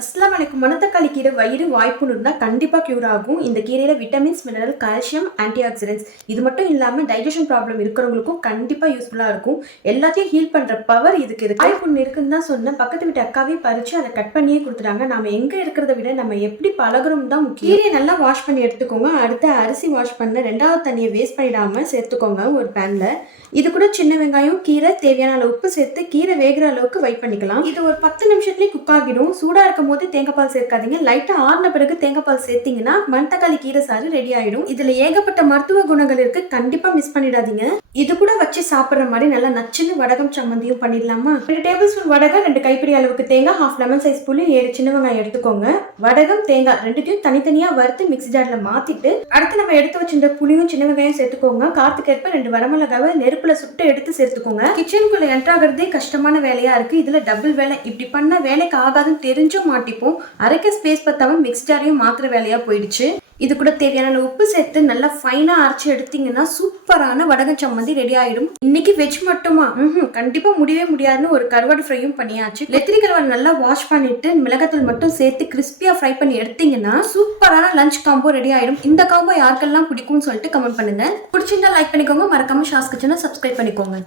அஸ்ஸலாமு அலைக்கும். மணத்தக்காளி கீரை வயிறு வாய்ப்புன்னு இருந்தால் கண்டிப்பாக க்யூர் ஆகும். இந்த கீரையில் vitamins, mineral, calcium, anti oxidants இது மட்டும் இல்லாமல் டைஜஷன் ப்ராப்ளம் இருக்கிறவங்களுக்கும் கண்டிப்பாக யூஸ்ஃபுல்லாக இருக்கும். எல்லாத்தையும் ஹீல் பண்ணுற பவர் இதுக்கு இருக்குது. வாய்ப்புண்ணு இருக்குன்னு தான் சொன்னேன். பக்கத்து வீட்டு அக்காவே பறித்து அதை கட் பண்ணியே கொடுத்துட்டாங்க. நம்ம எங்கே இருக்கிறத விட நம்ம எப்படி பழகுறோம் தான் முக்கியம். கீரையை நல்லா வாஷ் பண்ணி எடுத்துக்கோங்க. அடுத்து அரிசி வாஷ் பண்ண 2வது தண்ணியை வேஸ்ட் பண்ணிடாமல் சேர்த்துக்கோங்க ஒரு பேனில். இது கூட சின்ன வெங்காயம், கீரை, தேவையான அளவு உப்பு சேர்த்து கீரை வேகிற அளவுக்கு வெயிட் பண்ணிக்கலாம். இது ஒரு 10 நிமிஷத்துலேயே குக் ஆகிடும். சூடாக இருக்கும் போது தேங்காய் பால் சேர்க்காதீங்க. லைட்டா ஆறின பிறகு தேங்காய் பால் சேர்த்தீங்கன்னா மணத்தக்காளி கீரை சாறு ரெடி ஆயிடும். இதுல ஏகப்பட்ட மருத்துவ குணங்கள் இருக்கு, கண்டிப்பா மிஸ் பண்ணிடாதீங்க. இது கூட வச்சு சாப்பிடுற மாதிரி நல்லா நச்சுன்னு வடகம் சம்மந்தியும் பண்ணிடலாமா? 2 டேபிள் ஸ்பூன் வடகம், 2 கைப்பிடி அளவுக்கு தேங்காய், 1/2 லெமன் சைஸ் புளி, 7 சின்ன வெங்காயம் எடுத்துக்கோங்க. வடகம், தேங்காய் ரெண்டுத்தையும் தனித்தனியா வறுத்து மிக்ஸி ஜார்ல மாத்திட்டு அடுத்து நம்ம எடுத்து வச்சிருந்த புளியும் சின்ன வெங்காயம் சேர்த்துக்கோங்க. காரத்துக்கேற்ப 2 வரமிளகாவை நெருப்புல சுட்டு எடுத்து சேர்த்துக்கோங்க. கிச்சனுக்குள்ள என்டர் ஆகிறதே கஷ்டமான வேலையா இருக்கு. இதுல டபுள் வேலை. இப்படி பண்ண வேலைக்கு ஆகாதுன்னு தெரிஞ்சும் மாட்டிப்போம். அரைக்க ஸ்பேஸ் பத்தாம மிக்ஸ் ஜாரையும் மாத்திர வேலையா போயிடுச்சு. இது கூட தேவையான உப்பு சேர்த்து நல்லா ஃபைனா அரைச்சு எடுத்தீங்கன்னா சூப்பரான வடகம் சம்மந்தி ரெடி ஆயிடும். இன்னைக்கு வெஜ் மட்டுமா? கண்டிப்பா முடியவே முடியாதுன்னு ஒரு கருவாடு ஃப்ரையும் பண்ணியாச்சு. லெத்திரி கருவாடு நல்லா வாஷ் பண்ணிட்டு மிளகாத்தூள் மட்டும் சேர்த்து கிறிஸ்பியா ஃப்ரை பண்ணி எடுத்தீங்கன்னா சூப்பரான லஞ்ச் காம்போ ரெடி ஆயிடும். இந்த காம்போ யாருக்கெல்லாம் பிடிக்கும்னு சொல்லிட்டு கமெண்ட் பண்ணுங்க. பிடிச்சிருந்தா லைக் பண்ணிக்கோங்க. மறக்காம ஷாஸ் கிச்சனை சப்ஸ்கிரைப் பண்ணிக்கோங்க.